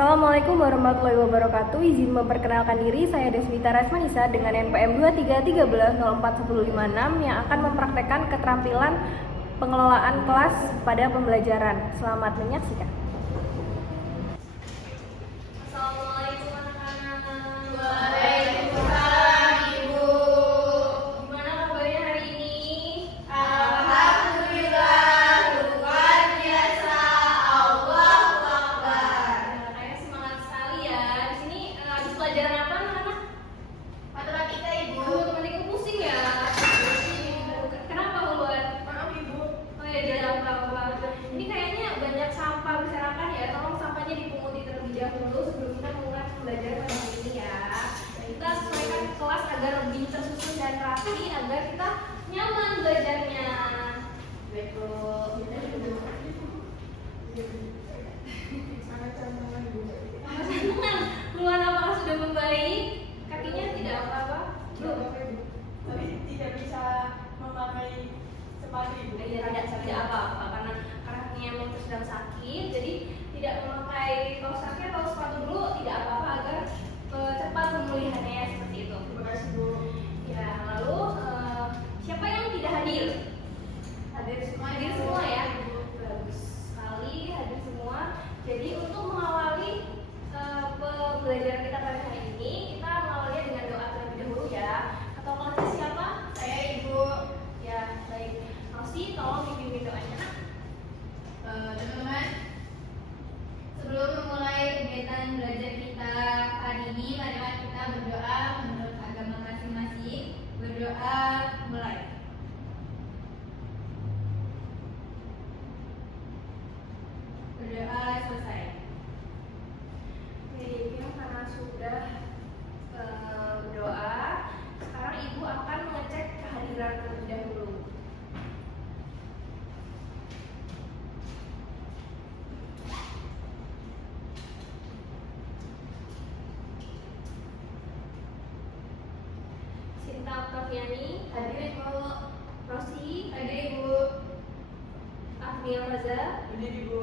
Assalamualaikum warahmatullahi wabarakatuh. Izin memperkenalkan diri, saya Deswita Resmanisa dengan NPM 2313041056 yang akan mempraktekkan keterampilan pengelolaan kelas pada pembelajaran. Selamat menyaksikan. Assalamualaikum anak-anak. Waalaikumsalam Ibu. Gimana kabarnya hari ini? Alhamdulillah, luar biasa. Allahu Akbar. Kayaknya semangat sekali ya. Di sini habis pelajaran apa anak-anak? Matematika Ibu. Matematika pusing ya? Kenapa Ulwan? Maaf Ibu. Oh ya, tidak apa-apa. Ini kayaknya banyak sampah berserakan ya. Tolong sampahnya dipunguti terlebih dahulu sebelum kita mulai pembelajaran pada hari ini ya. Kita sesuaikan kelas agar lebih tersusun dan rapi agar kita nyaman belajarnya. Betul. Tangan, keluhan apakah sudah membaik? Kakinya tidak apa-apa? Tapi tidak bisa memakai sepatu Ibu. Tidak apa-apa karena kakinya memang sedang sakit, jadi tidak memakai kaos kaki atau sepatu dulu tidak apa-apa agar cepat pemulihannya seperti itu. Terima kasih Bu. Ya, lalu siapa yang tidak hadir? Hadir semua ya. Bagus sekali hadir semua. Jadi untuk mengawali pembelajaran kita pada hari ini, kita mengawalinya dengan doa terlebih dahulu ya. Ketua kelasnya siapa? Saya Ibu. Ya, baik. Rosi, tolong dipimpin doanya. Teman-teman, sebelum memulai kegiatan belajar kita hari ini, marilah kita berdoa menurut agama masing-masing. Berdoa mulai. Berdoa selesai. Oke, karena sudah berdoa, sekarang ibu akan mengecek kehadiran terlebih dahulu. Sinta Oktaviani, hadir Ibu. Rosi, Hadir Ibu. Afniel Raza, Hadir Ibu.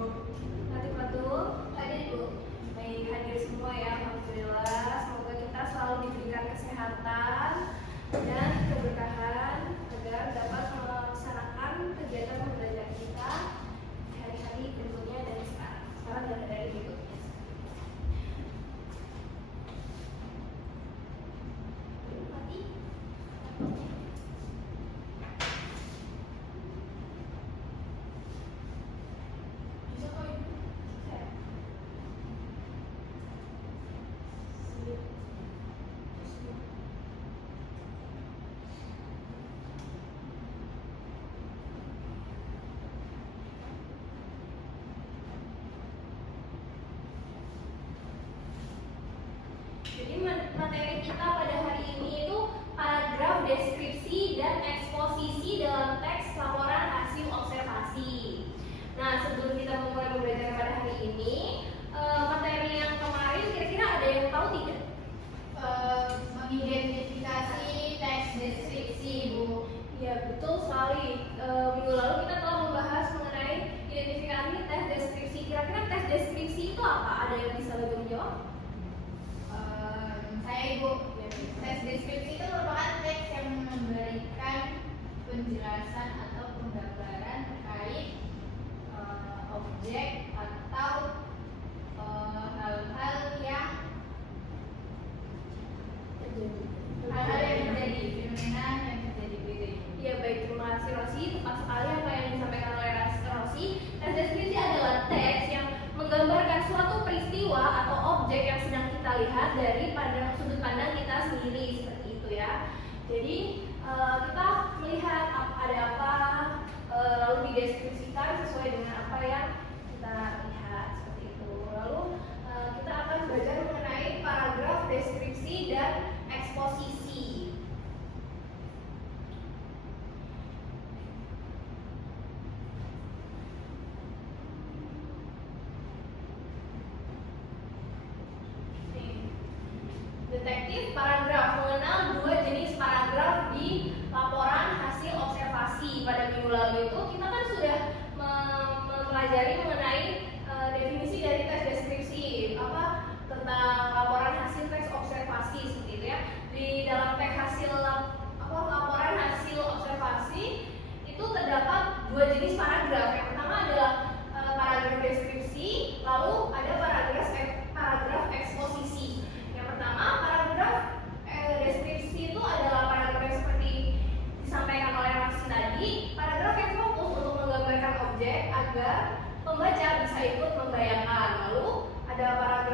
Latif Fatul, Hadir Ibu. baik, hadir semua ya, alhamdulillah. Semoga kita selalu diberikan kesehatan dan keberkahan agar dapat melaksanakan kegiatan pembelajaran kita di hari-hari berikutnya dari sekarang. Sekarang dan dari berikutnya. Mati. Bisa kok Ibu. Jadi materi kita pada hari ini itu paragraf deskripsi dan eksposisi dalam teks laporan hasil observasi. Nah, sebelum kita memulai pembelajaran pada hari ini, materi yang kemarin kira-kira ada yang tahu tidak? Mengidentifikasi teks deskripsi Ibu. Ya, betul sekali. Minggu lalu kita telah membahas mengenai identifikasi tes deskripsi. Kira-kira tes deskripsi itu apa? Ada yang bisa lebih menjawab? Saya Ibu. Teks deskripsi itu merupakan teks yang memberikan penjelasan atau penggambaran terkait objek atau hal-hal yang terjadi, fenomena yang terjadi begitu Ibu. Ya, baik, terima kasih Rosi. Tepat sekali apa yang disampaikan oleh Rosi. Tes deskripsi adalah teks yang menggambarkan suatu peristiwa atau objek yang sedang kita lihat dari sudut pandang kita sendiri, seperti itu ya. Jadi kita melihat ada apa, lalu dideskripsikan sesuai dengan apa yang kita lihat, seperti itu. Lalu kita akan belajar mengenai paragraf deskripsi dan eksposisi. Detektif paragraf mengenal dua jenis paragraf di laporan hasil observasi. Pada minggu lalu itu kita kan sudah mempelajari mengenai definisi dari tes deskripsi. Apa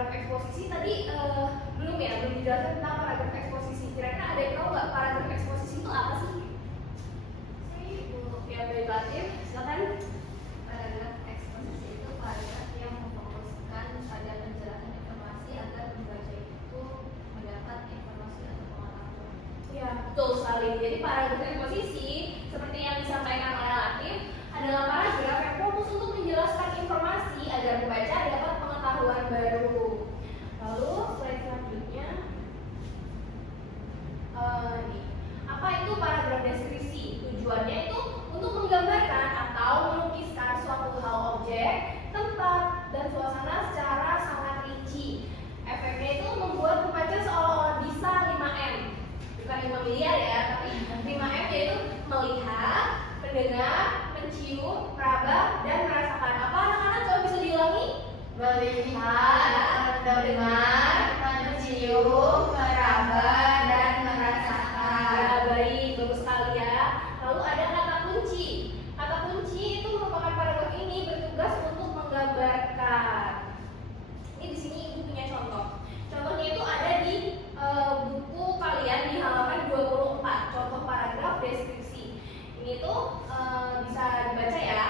paragraf eksposisi tadi belum dijelaskan tentang paragraf eksposisi. Kira-kira ada yang tahu nggak paragraf eksposisi itu apa sih? Saya Ibu. Ya, baik Latif, silakan. Paragraf eksposisi itu paragraf yang memfokuskan pada penjelasan informasi agar pembaca itu mendapat informasi atau pengetahuan. Ya, betul sekali. Jadi paragraf eksposisi seperti yang disampaikan oleh Latif adalah paragraf yang fokus untuk menjelaskan informasi agar pembaca dapat pengetahuan baru. Lalu slide selanjutnya, nih, apa itu paragraf deskripsi? Tujuannya itu untuk menggambarkan atau melukiskan suatu hal, objek, tempat, dan suasana secara sangat rinci. Efeknya itu membuat pembaca seolah-olah bisa 5M, bukan 5 miliar ya, tapi 5M yaitu melihat, mendengar, mencium, meraba, dan merasakan. Apa anak-anak coba bisa diulangi? Melihat, mendengar, mencium, meraba, dan merasakan. Ya, baik, bagus sekali ya. Lalu ada kata kunci. Kata kunci itu merupakan paragraf ini bertugas untuk menggambarkan. Ini di sini ibu punya contoh. Contohnya itu ada di buku kalian di halaman 24. Contoh paragraf deskripsi. Ini tuh bisa dibaca ya.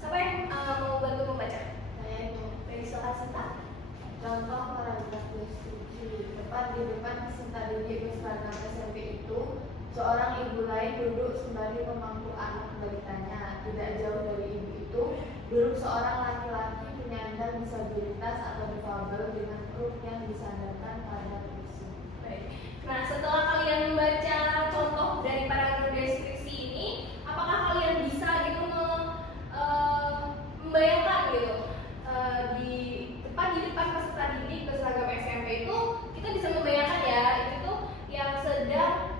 Siapa yang mau bantu membaca? Saya Ibu. Dari silakan Sinta. Contoh paragraf deskripsi. Tepat di depan peserta didik berseragam SMP itu, seorang ibu lain duduk sembari memangku anak balitanya. Tidak jauh dari ibu itu, duduk seorang laki-laki penyandang disabilitas atau difabel dengan perut yang disandarkan pada kursi. Baik. Nah, setelah kalian membaca contoh dari paragraf deskripsi ini, apakah kalian bisa gitu membayangkan gitu di depan peserta didik berseragam SMP itu kita bisa membayangkan ya itu tuh yang sedang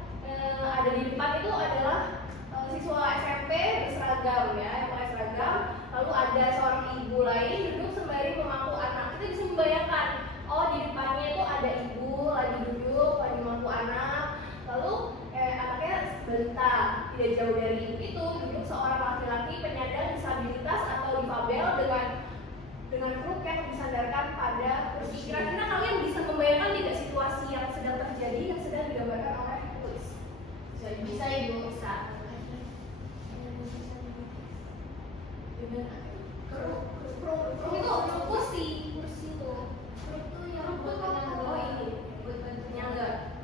ada di depan itu adalah siswa SMP berseragam ya, yang pakai seragam. Lalu ada seorang ibu lain duduk sembari memangku anak. Kita bisa membayangkan, oh di depannya itu ada ibu lagi duduk, lagi memangku anak. Lalu anaknya balita, tidak jauh dari ibu itu duduk seorang laki-laki penyandang disabilitas atau difabel dengan perut yang disandarkan pada kursi. Kira-kira kalian bisa membayangkan tidak situasi yang sedang terjadi yang sedang digambarkan oleh tulis? Bisa Ibu. Bisa. Kruk itu kursi itu. Perut tuh yang buat Oh ini, buat penyangga.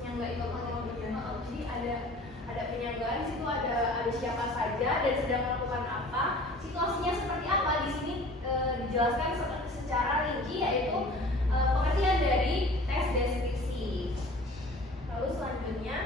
Penyangga itu jadi ada penyangga di situ, ada siapa saja dan sedang melakukan apa, situasinya seperti apa di sini dijelaskan secara rinci, yaitu pengertian dari teks deskripsi. Lalu selanjutnya,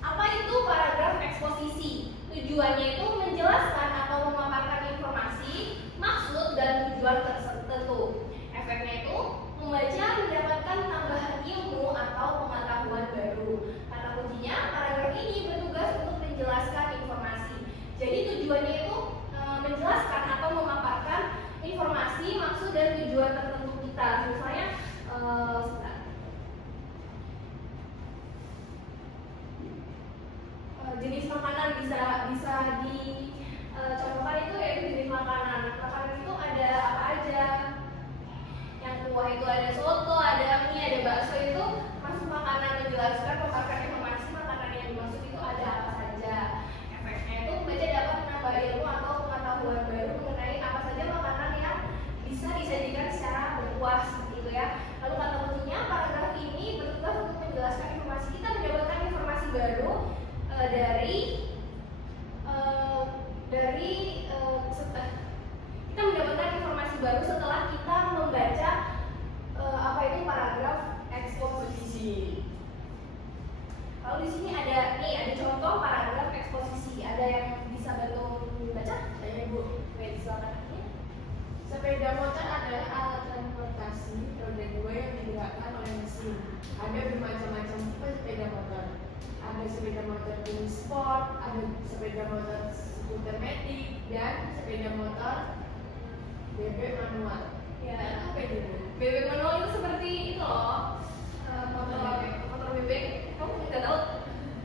apa itu paragraf eksposisi? Tujuannya itu menjelaskan atau memaparkan informasi, maksud dan tujuan tertentu. Efeknya itu membaca mendapatkan tambahan ilmu atau pengetahuan baru. Kata kuncinya, paragraf ini bertugas untuk menjelaskan informasi. Jadi tujuannya itu menjelaskan atau memaparkan informasi, maksud dan tujuan tertentu kita. Misalnya, jenis makanan bisa dicontohkan itu yaitu jenis makanan. Makanan itu ada apa aja? Yang kuah itu ada soto, ada mie, ada bakso, itu masuk makanan. Menjelaskan, memaparkan informasi makanan yang dimaksud itu ada apa saja. Efeknya itu pembaca dapat menambah ilmu atau pengetahuan baru mengenai apa saja makanan yang bisa disajikan secara berkuah seperti itu ya. Lalu kata kuncinya, paragraf ini bertugas untuk menjelaskan informasi. Kita mendapatkan informasi baru kita mendapatkan informasi baru setelah kita membaca apa itu paragraf eksposisi. Lalu di sini ada contoh paragraf eksposisi. Ada yang bisa bantu membaca? Saya Ibu. Baik, silakan. Sepeda motor adalah alat transportasi roda 2 yang digerakkan oleh mesin. Ada bermacam-macam tipe sepeda motor. Ada sepeda motor jenis sport, ada sepeda motor skuter metik, dan sepeda motor bebek manual. Ya. Itu apa itu? Bebek manual itu seperti itu loh, motor bebek. Kamu nggak tahu?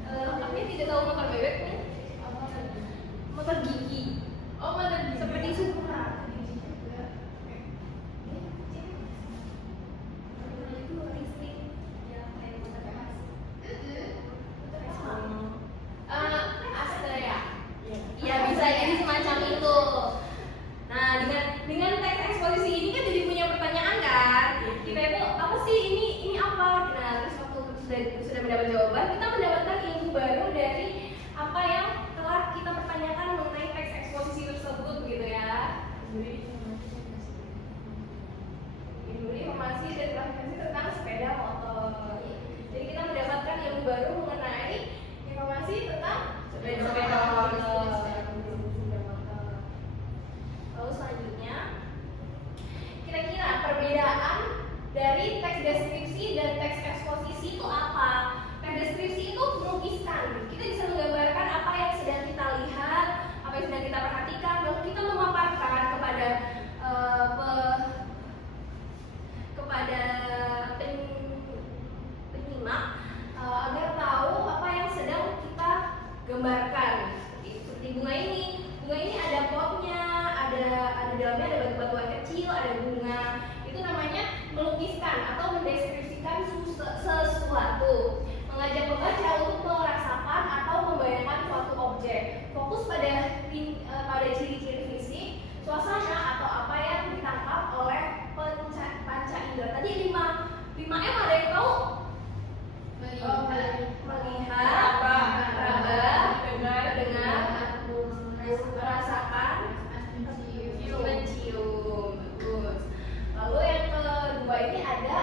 Lengkapnya tidak tahu motor bebek? Motor gigi. Oh, motor gigi. Seperti Supra. sudah mendapat jawaban, kita mendapatkan ilmu baru dari apa yang telah kita pertanyakan mengenai teks eksposisi tersebut, begitu ya. Diberi informasi dan klarifikasi tentang sepeda motor. Jadi kita mendapatkan ilmu baru mengenai informasi tentang sepeda motor. Lalu selanjutnya, kira-kira perbedaan dari teks deskripsi dan teks eksposisi itu apa? Teks deskripsi itu melukiskan. Kita bisa menggambarkan apa yang sedang kita lihat, apa yang sedang kita perhatikan, lalu kita memaparkan kepada penyimak agar tahu apa yang sedang kita gambarkan. Seperti bunga ini. Bunga ini ada potnya, ada dalamnya ada batu-batuan kecil, ada bunga. Itu namanya melukiskan atau mendeskripsikan sesuatu. Mengajak pembaca untuk merasakan atau membayangkan suatu objek. Fokus pada ciri-ciri fisik, suasana atau apa yang ditangkap oleh panca indera. Tadi 5M ada yang tahu? Melihat, meraba, mendengar, merasakan, mencium. Bagus. Lalu yang kedua ini ada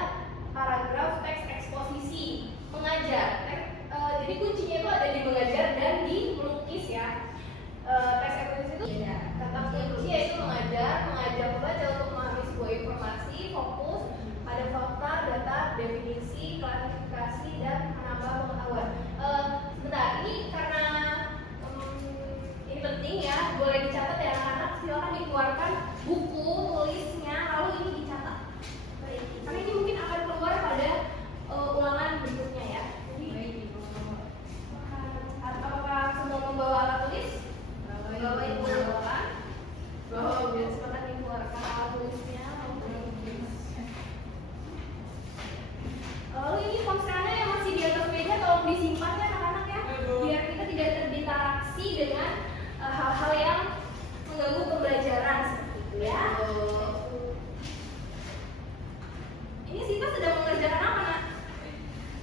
paragraf teks eksposisi, mengajar. Jadi kuncinya itu ada di mengajar dan di melukis ya. Teks eksposisi itu kata kunci yaitu mengajak pembaca untuk memahami sebuah informasi, fokus pada fakta, data, definisi, klarifikasi, dan menambah pengetahuan. Sebentar, ini karena ini penting ya, boleh dicatat ya anak-anak, silakan dikeluarkan buku tulisnya, lalu ini dicatat. Karena ini mungkin akan keluar pada ulangan berikutnya ya. Jadi, apakah semua membawa alat tulis? Bawa itu kan? Bawa silakan dikeluarkan alat tulisnya. Lalu ini ponselnya yang masih di atas meja tolong disimpan ya anak-anak ya, biar kita tidak terinteraksi dengan hal-hal yang mengganggu pembelajaran seperti itu ya. Ini Sita sedang mengerjakan apa nak?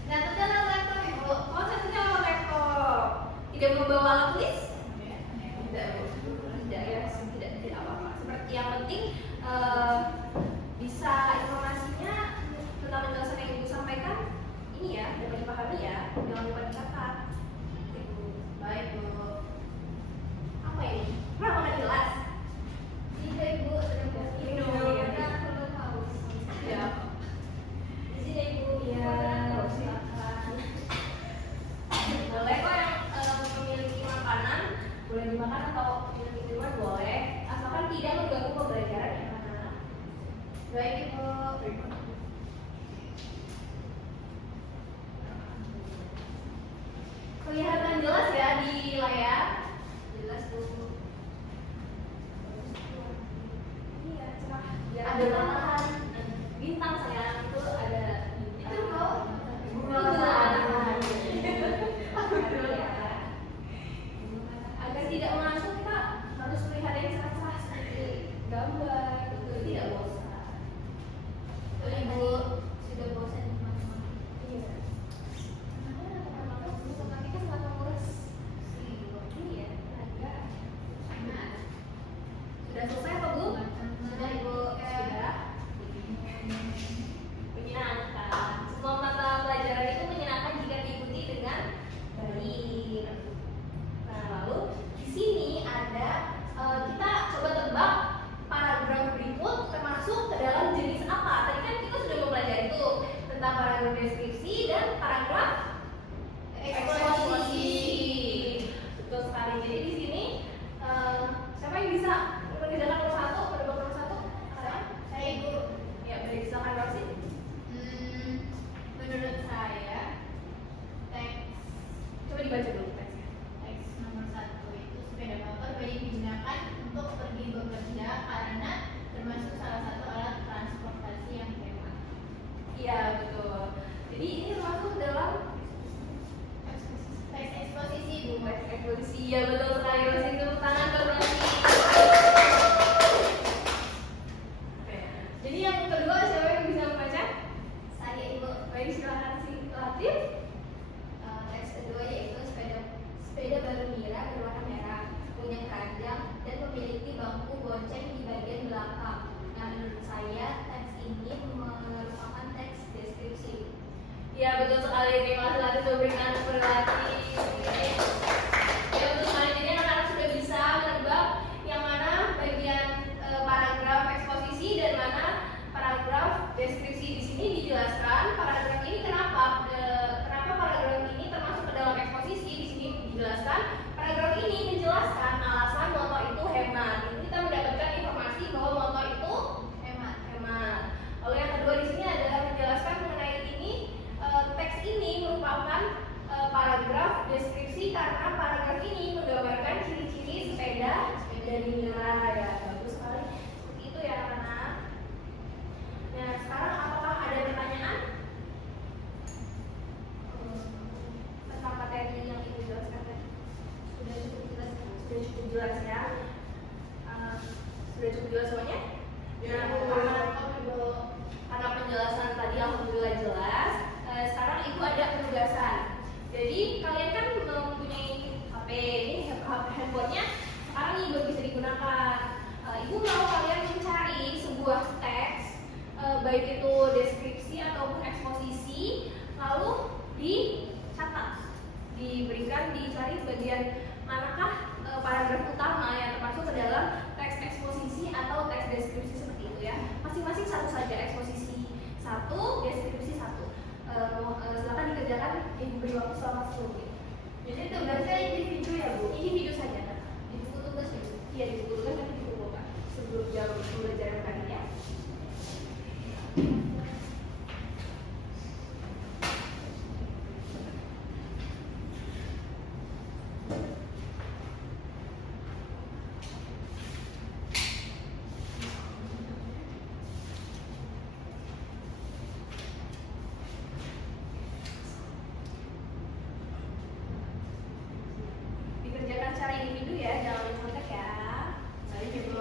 Catatnya lewat laptop ibu. Oh catatnya lewat laptop. Tidak membawa alat tulis? Tidak ya, tidak apa-apa. Seperti yang penting bisa informasinya tentang penjelasan yang ibu sampaikan ini ya dapat dipahami ya, jangan lupa dicatat. Baik bu. Apa ini? Kenapa nggak jelas? Tidak ibu, sedang minum ya. Kita haus. Ya. Di sini ibu ya. Silakan. Boleh kok yang memiliki makanan boleh dimakan atau minum minuman boleh, asalkan tidak mengganggu pembelajaran ya anak-anak. Baik ibu. Kelihatan jelas ya di layar? Jelas bu. Ini ya cerah. Biar ada matahari, bintang sayang itu ada. Itu kau bulan. Agar tidak mengantuk kita harus melihat yang cerah seperti gambar, itu tidak bosan. Ibu sudah bosan teman-teman. Iya. Sudah selesai apa bu? Sudah ibu. Sudah. Menyenangkan. Semua mata pelajaran itu menyenangkan jika diikuti dengan baik. Nah lalu di sini ada kita coba tebak paragraf berikut termasuk ke dalam jenis apa? Tadi kan kita sudah mempelajari itu tentang paragraf deskripsi dan paragraf eksposisi. Betul sekali. Jadi di sini siapa yang bisa mengerjakan nomor satu? Menebak nomor satu? Saya ibu. Ya baik, silakan Rosi. Menurut saya teks Coba dibaca dulu teksnya. teks nomor 1 itu sepeda motor baik digunakan untuk pergi bekerja karena termasuk salah satu alat transportasi yang hemat. Iya betul. Jadi ini termasuk dalam Teks eksposisi bu. teks eksposisi. Iya betul sekali Rosi, tepuk tangan buat Rosi. Oke. Jadi yang kedua siapa yang bisa membaca? Saya ibu. Baik silakan si Latif. Ya betul sekali, terima kasih Latif sudah berikan berlatih. Ya betul sekali, jadi anak-anak sudah bisa menebak yang mana bagian paragraf eksposisi dan mana paragraf deskripsi. Di sini dijelaskan paragraf ini kenapa paragraf ini termasuk ke dalam eksposisi. Di sini dijelaskan paragraf ini menjelaskan alasan motor itu hemat. Jadi kita mendapatkan informasi bahwa motor itu hemat. Lalu yang kedua di sini adalah menjelaskan mengenai ini teks ini merupakan paragraf deskripsi karena paragraf ini menggambarkan ciri-ciri sepeda nilai. Ya bagus sekali seperti itu ya anak-anak. Nah sekarang apakah ada pertanyaan tentang materi yang ibu jelaskan tadi? Sudah cukup jelas ya. Sudah cukup jelas semuanya? Karena penjelasan tadi alhamdulillah jelas. Sekarang ibu ada penugasan. Jadi kalian kan mempunyai HP, ini handphonenya sekarang nih baru bisa digunakan. Ibu mau kalian mencari sebuah teks, baik itu deskripsi ataupun eksposisi, lalu dicatat, dicari bagian manakah paragraf utama yang termasuk ke dalam teks eksposisi atau teks deskripsi seperti itu ya. Masing-masing satu saja, eksposisi satu, deskripsi satu. Silakan dikerjakan, ibu beri waktu selama 10 menit. Jadi tugasnya individu ya Bu? Individu saja kan? Di buku tugas ibu. Iya di buku tugas nanti dikumpulkan sebelum jam pembelajaran tadi ya. Dikerjakan secara individu ya, jangan dikontak ya. Baik Ibu.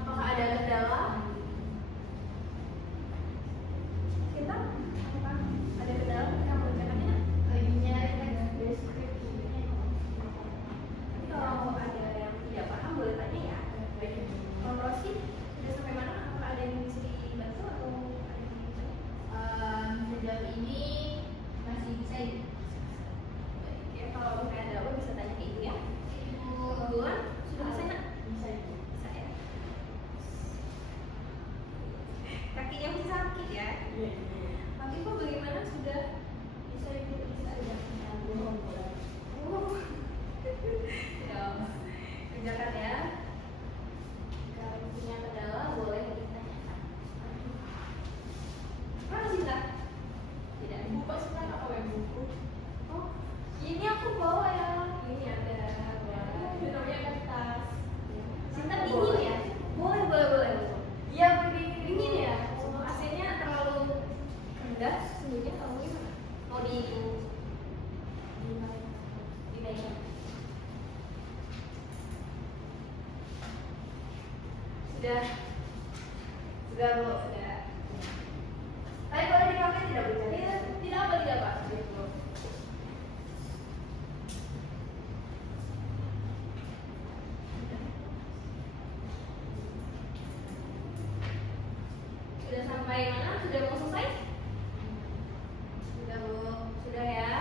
Apakah ada kendala? Kita? Apakah ada kendala ketika mengerjakannya? Lagi nyari teks deskripsinya. Tapi kalau ada yang tidak paham boleh tanya ya. Baik. Kalau Rosi sudah sampai mana? Apakah ada yang bisa dibantu atau ada yang bisa? Sejauh ini masih bisa Ibu. Baik ya, kalau misalnya ada apa bisa tanya ke ibu ya. Ibu Duluan sudah bisa nak? bisa Ibu. Bisa ya. Kakinya masih sakit ya. Tapi kok bagaimana sudah bisa ibu bisa ya? Ya, kerjakan ya. Kalau punya kendala boleh ditanyakan. Mana Sinta? Tidak. Buka sekarang apa ya buku? Oh, ini aku bawa ya. Ini ada. Namanya kertas. Sinta dingin ya? Boleh. Iya begini. Dingin ya? Oh, AC-nya terlalu rendah, suhunya kalau gimana? Mau dinaikkan. Sudah Bu. Sudah. Tapi boleh dipakai tidak Bu? Tidak apa. Sudah sampai mana? Sudah mau selesai? Sudah Bu. Sudah ya.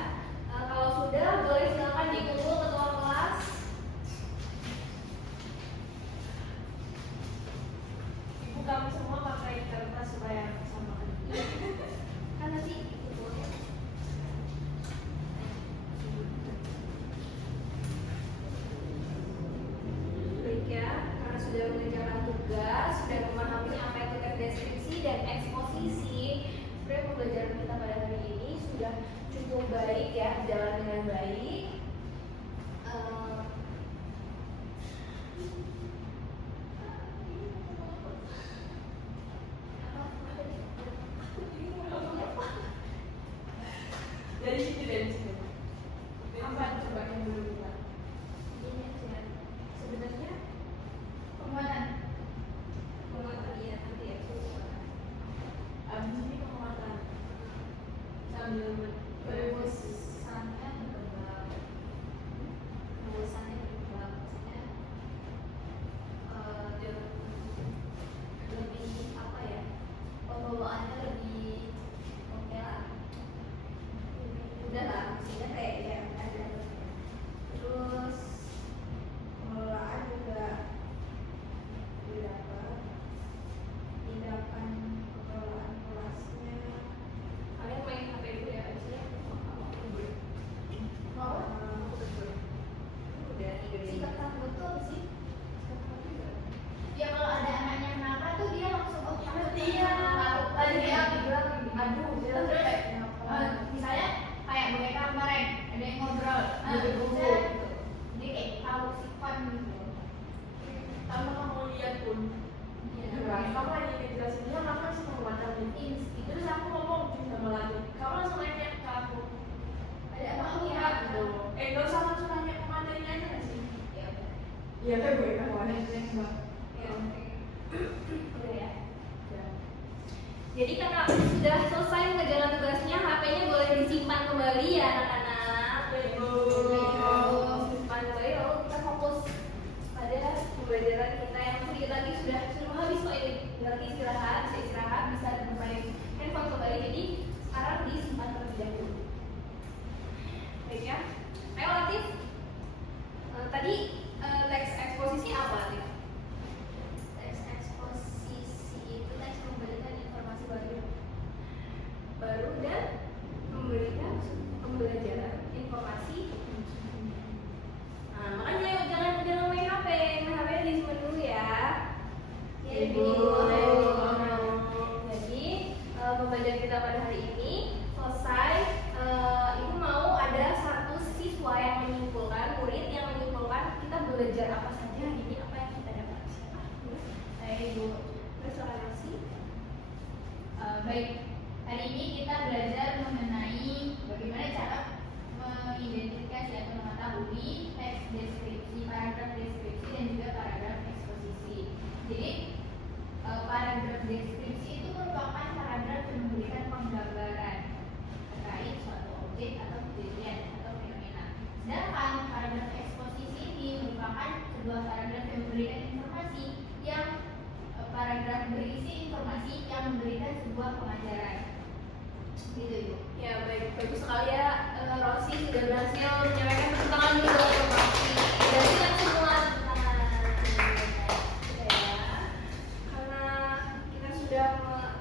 Kalau sudah boleh silakan dikumpul ketua kelas. Ibu kami semua pakai kertas supaya sama. Kan nanti dikumpul ya. Baik ya, karena sudah mengerjakan tugas, sudah memahami apa itu teks deskripsi dan eksposisi. Sebenarnya pembelajaran kita pada hari ini sudah cukup baik ya, berjalan dengan baik. Dari situ. Apa coba yang dulu buka? Ini aja. Sebenarnya Iya kan gue kawan. Ya, udah ya. Jadi karena sudah selesai mengerjakan tugasnya, HP-nya boleh disimpan kembali ya anak-anak. Simpan kembali, lalu kita fokus pada pembelajaran kita yang sedikit lagi sudah habis kok ini. Tinggal istirahat, bisa bermain handphone kembali. Jadi sekarang disimpan terlebih dahulu. Baik ya. Ayo Latif. Tadi teks eksposisi apa Latif? Teks eksposisi itu teks memberikan informasi baru dan memberikan pembelajaran informasi. Nah, makanya jangan main HP disimpan dulu ya. Jadi pembelajaran kita pada hari ini selesai. Ibu mau ada satu siswa yang menyimpulkan, murid yang menyimpulkan kita belajar apa saja hari ini, apa yang kita dapat. Ibu. Presentasi. Baik, hari ini kita belajar mengenai bagaimana cara mengidentifikasi atau mengetahui teks deskripsi, paragraf deskripsi dan juga paragraf eksposisi. Jadi paragraf deskripsi itu merupakan paragraf yang memberikan penggambaran terkait suatu objek atau kejadian atau fenomena. Sedangkan paragraf eksposisi ini merupakan sebuah paragraf yang memberikan informasi yang paragraf berisi informasi yang memberikan sebuah pengajaran. Gitu Ibu. Ya bagus sekali ya. Rosi sudah berhasil menyampaikan tepuk tangan dulu untuk Rosi. Berarti kan semua karena kita sudah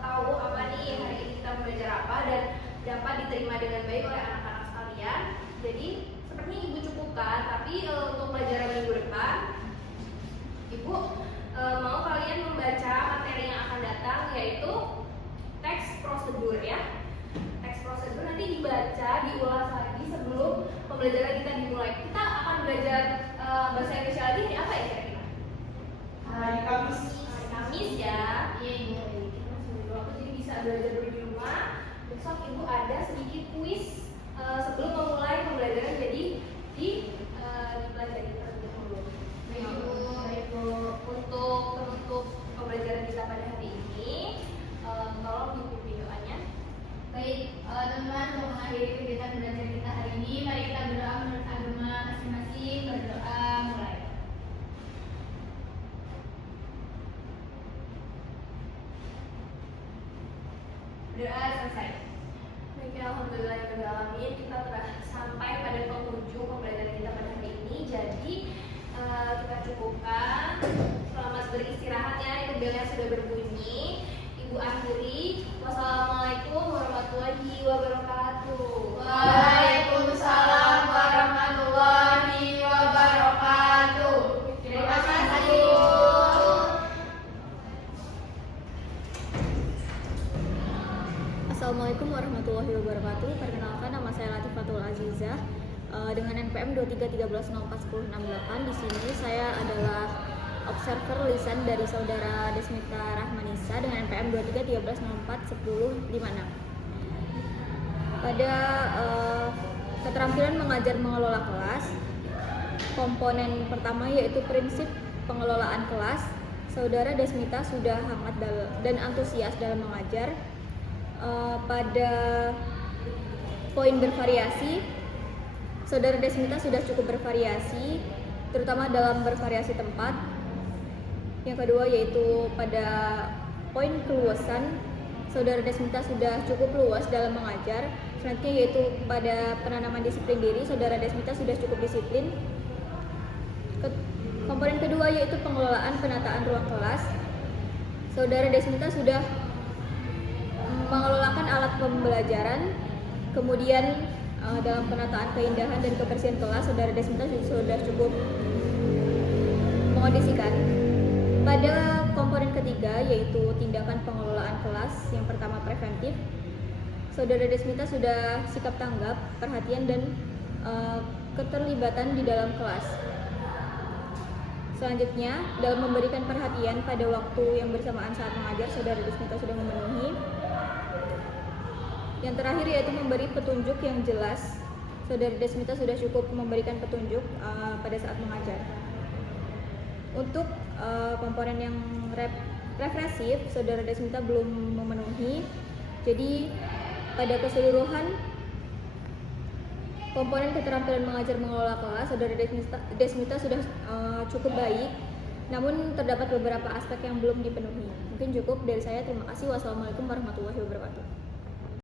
tahu apa nih hari ini kita belajar apa dan dapat diterima dengan baik oleh anak-anak sekalian. Jadi sepertinya Ibu cukupkan, tapi untuk pelajaran minggu depan Ibu mau kalian membaca materi yang akan datang, yaitu teks prosedur ya. Teks prosedur nanti dibaca, diulas lagi sebelum pembelajaran kita dimulai. Kita akan belajar bahasa Indonesia lagi hari apa ya kira-kira? Hari Kamis. Hari Kamis ya. Iya Ibu. Kita sebelum aku jadi bisa belajar dulu di rumah. Besok Ibu ada sedikit kuis sebelum memulai pembelajaran, jadi dipelajari terlebih dahulu. Baik Bu. Untuk pembelajaran kita pada hari ini, tolong dibuka videonya. Baik, teman-teman, untuk mengakhiri kegiatan belajar kita hari ini, mari kita berdoa menurut agama masing-masing. Berdoa mulai. Berdoa selesai. Baik, alhamdulillahirobbilalamin, kita telah sampai pada penghujung pembelajaran kita pada hari ini. Jadi kita cukupkan. Selamat beristirahat ya. Itu belnya sudah berbunyi. Ibu akhiri. Wassalamualaikum warahmatullahi wabarakatuh. Waalaikumsalam warahmatullahi wabarakatuh. Terima kasih. Assalamualaikum warahmatullahi wabarakatuh. Perkenalkan, nama saya Latifatul Azizah dengan NPM 2313041068. Di sini saya adalah observer lisan dari saudara Desmita Rahmanisa dengan NPM 2313041056. Pada keterampilan mengajar mengelola kelas, komponen pertama yaitu prinsip pengelolaan kelas. Saudara Desmita sudah hangat dan antusias dalam mengajar. Pada poin bervariasi, saudara Desmita sudah cukup bervariasi, terutama dalam bervariasi tempat. Yang kedua yaitu pada poin keluasan, saudara Desmita sudah cukup luas dalam mengajar. Selanjutnya yaitu pada penanaman disiplin diri, saudara Desmita sudah cukup disiplin. Komponen kedua yaitu pengelolaan penataan ruang kelas, saudara Desmita sudah mengelolakan alat pembelajaran. Kemudian dalam penataan keindahan dan kebersihan kelas, saudara Desmita sudah cukup mengondisikan. Pada komponen ketiga yaitu tindakan pengelolaan kelas, yang pertama preventif, saudara Desmita sudah sikap tanggap, perhatian dan keterlibatan di dalam kelas. Selanjutnya, dalam memberikan perhatian pada waktu yang bersamaan saat mengajar, saudara Desmita sudah memenuhi. Yang terakhir yaitu memberi petunjuk yang jelas, saudara Desmita sudah cukup memberikan petunjuk pada saat mengajar. Untuk komponen yang represif, Saudara Desmita belum memenuhi. Jadi pada keseluruhan komponen keterampilan mengajar mengelola kelas, Saudara Desmita sudah cukup baik. Namun terdapat beberapa aspek yang belum dipenuhi. Mungkin cukup dari saya. Terima kasih. Wassalamualaikum warahmatullahi wabarakatuh.